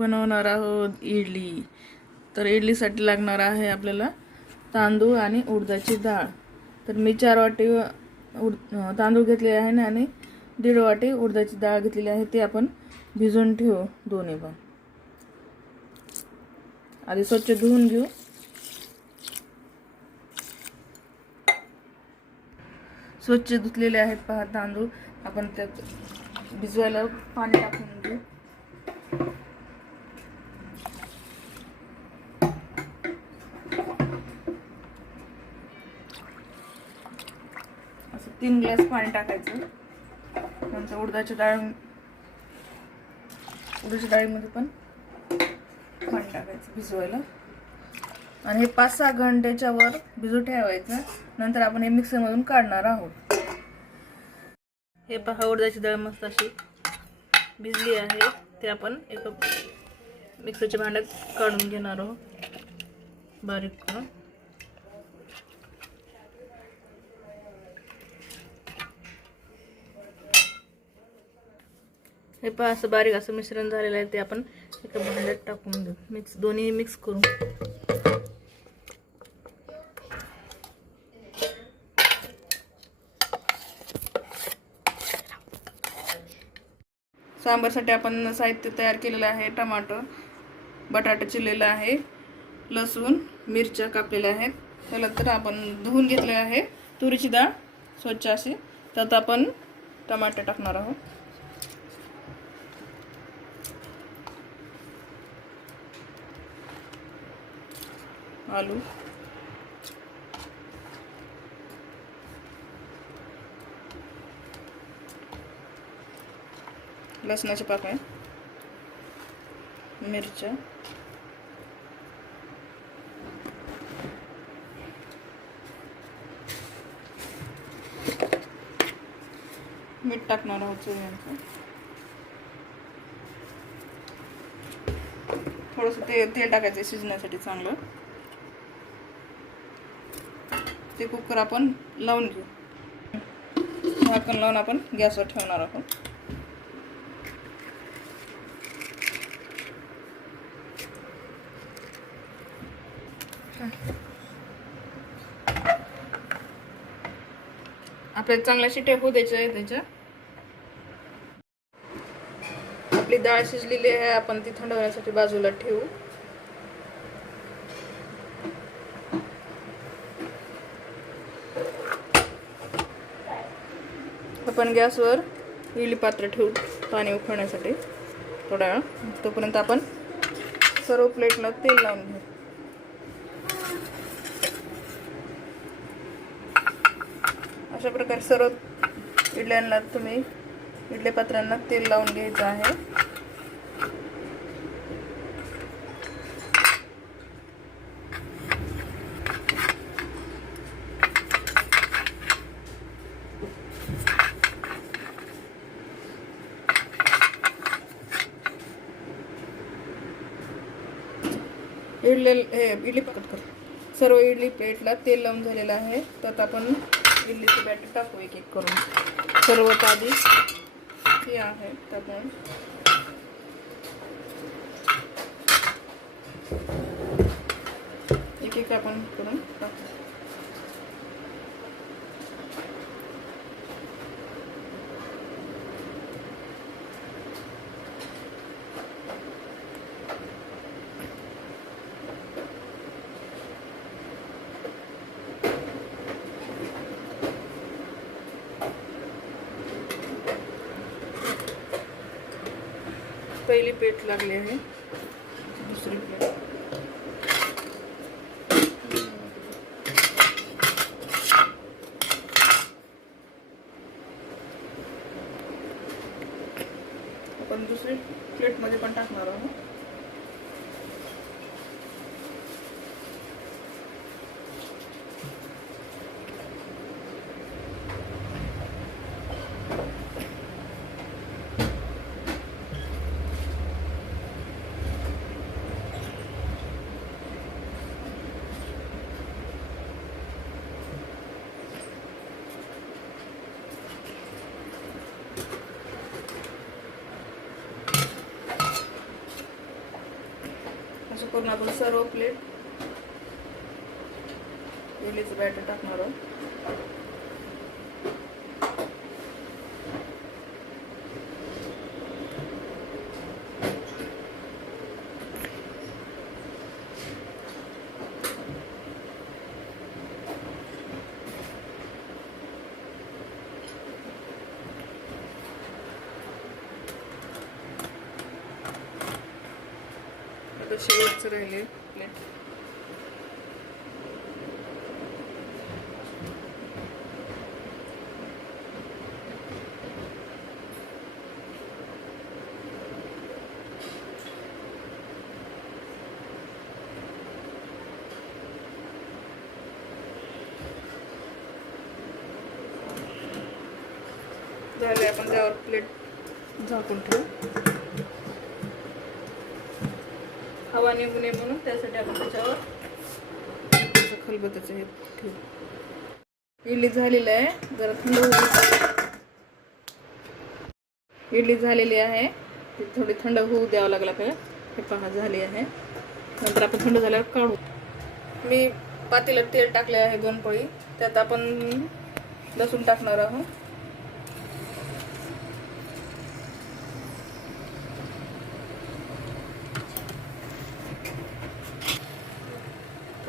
बनवणार आहोत इडली. तर इडलीसाठी लागणार आहे आपल्याला तांदूळ आणि उडदाची डाळ. तर मी चार वाटी उड तांदूळ घेतलेले आहे ना आणि दीड वाटी उडदाची डाळ घेतलेली आहे ते आपण भिजून ठेवू दोन्ही पण. आधी स्वच्छ धुवून घेऊ. स्वच्छ धुतलेले आहेत पहा तांदूळ. आपण त्यात भिजवायला पाणी टाकून घेऊ असं तीन ग्लास पाणी टाकायचं. नंतर उडदाची डाळ उडदाच्या डाळीमध्ये पण पाणी टाकायचं भिजवायला. आणि हे पाच सहा घंट्याच्या वर भिजू ठेवायचं. नंतर आपण हे मिक्सरमधून काढणार आहोत. हे पहा उडदाची डाळ मस्त अशी भिजली आहे. ते आपण एका मिक्सरच्या भांड्यात काढून घेणार आहोत. बारीक करून. हे पहा असं बारीक असं मिश्रण झालेलं आहे ते आपण एका भांड्यात टाकून देऊ. मिक्स दोन्ही मिक्स करू सांबारसाठी आपण साहित्य तयार केलेलं आहे टमाटर बटाटा चिरलेला आहे लसूण मिरच्या कापलेल्या आहेत. त्याला तर आपण धुवून घेतलेलं आहे. तुरीची डाळ स्वच्छ अशी. त्यात आपण टमाटर टाकणार आहोत. आलू. लसणाचे पाकळे मिरच्या. मीठ टाकणार आहोत चुऱ्यांचं थोडंसं ते तेल टाकायचं शिजण्यासाठी चांगलं. ते कुकर आपण लावून घेऊ. झाकण लावून आपण गॅसवर ठेवणार आहोत. आपल्याला चांगल्या शिट्या होऊ द्यायच्या आहे त्याच्या. आपली डाळ शिजलेली आहे आपण ती थंड होण्यासाठी बाजूला ठेवू. आपण गॅसवर इडली पात्र ठेवू पाणी उकळण्यासाठी थोडा वेळ. तोपर्यंत आपण सर्व प्लेटला तेल लावून घेऊ. अशा प्रकारे सर्व इडल्यांना तुम्ही इडली पात्रांना तेल लावून घ्यायचं आहे. इडले हे इडली पकट कर. सर्व इडली प्लेटला तेल लावून झालेलं आहे. त्यात आपण इडलीचे बॅटर टाकू एक एक करून. सर्वात आधी हे आहे. आपण एक एक आपण करून टाकू. पहिली पेट लागली है। दूसरी प्लेट दुसरी प्लेटमध्ये पण टाकणार आहोत करून आपण सर्व प्लेट इडलीचं बॅटर टाकणार आहोत. शेवटचं राहिले प्लेट झाले आपण त्यावर प्लेट झाकून ठेवू. हवा निघू नये म्हणून त्यासाठी आपण त्याच्यावर असं खलबत्याचं हे ठेवू. इडली झालेलं आहे. जरा थंड होऊ इडली झालेली आहे. ती थोडी थंड होऊ द्यावं लागला काय हे पहा झाली आहे. नंतर आपण थंड झाल्यावर काढू. मी पातेला तेल टाकले आहे दोन पळी. त्यात आपण लसूण टाकणार आहोत.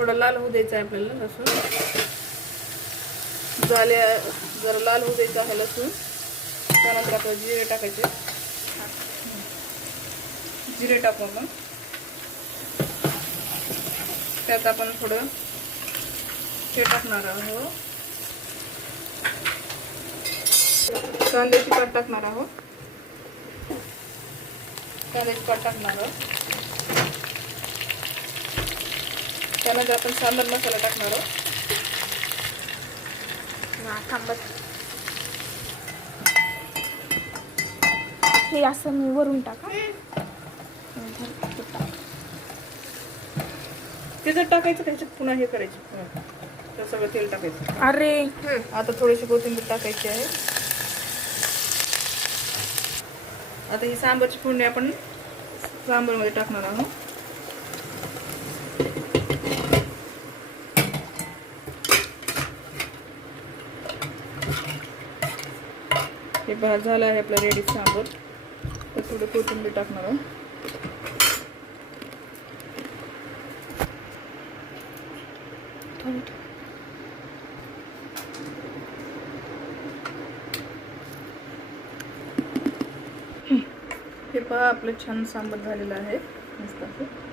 थोडं लाल होऊ द्यायचं आहे आपल्याला लसूण. झाल्या जरा लाल होऊ द्यायचं आहे लसूण. त्यानंतर आपल्याला जिरे टाकायचे. जिरे टाकू आपण. त्यात आपण थोडं हे टाकणार आहोत. कांद्याची पात टाकणार आहोत. कांद्याची पात टाकणार आहोत. त्यानंतर आपण सांबर मसाला टाकणार आहोत. थांबत हे असं मी वरून टाका. त्याच्यात टाकायचं त्याच्यात पुन्हा हे करायचं. तर सगळं तेल टाकायचं. अरे. आता थोडीशी कोथिंबीर टाकायची आहे. आता ही सांबारची फोडणी आपण सांबारमध्ये टाकणार आहोत. हे पहा झालं आहे आपलं रेडी सांबर तर थोडं कोथिंबीर टाकणार आहोत. हे पहा आपलं छान सांबर झालेलं आहे. मस्त असं.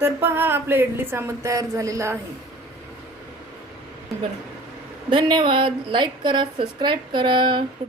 तर पहा आपलं इडली सांबर तयार झालेला आहे. बरं. धन्यवाद. लाईक करा सबस्क्राईब करा.